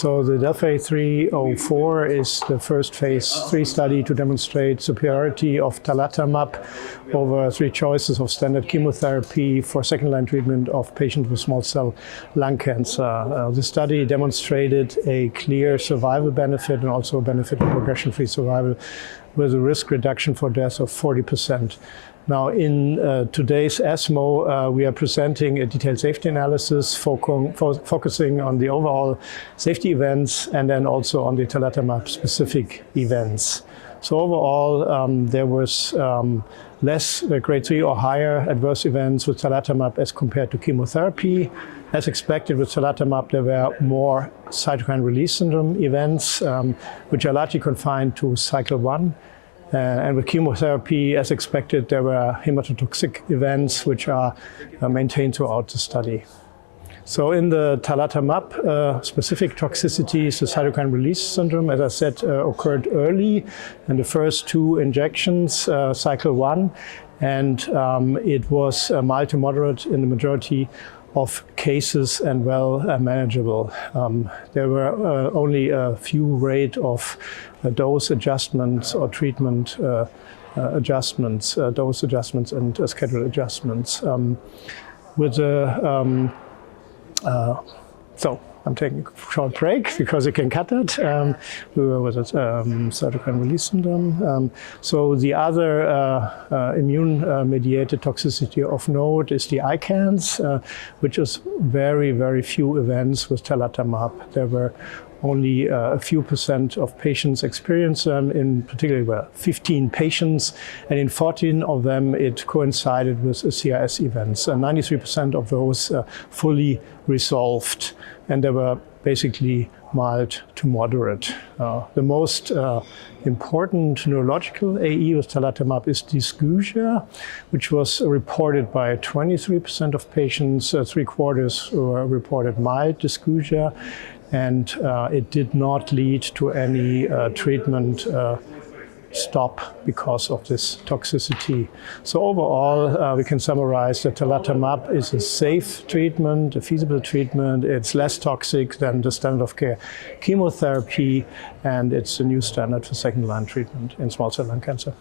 So the DeLLphi-304 is the first phase III study to demonstrate superiority of Tarlatamab over 3 choices of standard chemotherapy for second-line treatment of patients with small cell lung cancer. The study demonstrated a clear survival benefit and also a benefit in progression-free survival with a risk reduction for death of 40%. Now, in today's ESMO, we are presenting a detailed safety analysis focusing on the overall safety events and then also on the Tarlatamab specific events. So overall, there was less grade 3 or higher adverse events with Tarlatamab as compared to chemotherapy. As expected with Tarlatamab, there were more cytokine release syndrome events, which are largely confined to cycle 1. And with chemotherapy, as expected, there were hematotoxic events which are maintained throughout the study. So in the Tarlatamab specific toxicities, the cytokine release syndrome, as I said, occurred early in the first 2 injections, cycle 1, and it was mild to moderate in the majority of cases and well manageable. There were only a few rate of dose adjustments or treatment adjustments, dose adjustments and schedule adjustments. So I'm taking a short break because you can cut that. We were with cytokine release syndrome. So the other immune-mediated toxicity of note is the ICANS, which is very, very few events with Tarlatamab. There were only a few % of patients experienced them, in particular 15 patients, and in 14 of them it coincided with CRS events. 93% of those fully resolved, and they were basically mild to moderate. The most important neurological AE with Tarlatamab is dysgeusia, which was reported by 23% of patients. 3/4 were reported mild dysgeusia, and it did not lead to any treatment stop because of this toxicity. So overall, we can summarize that Tarlatamab is a safe treatment, a feasible treatment. It's less toxic than the standard of care chemotherapy, and it's a new standard for second-line treatment in small cell lung cancer.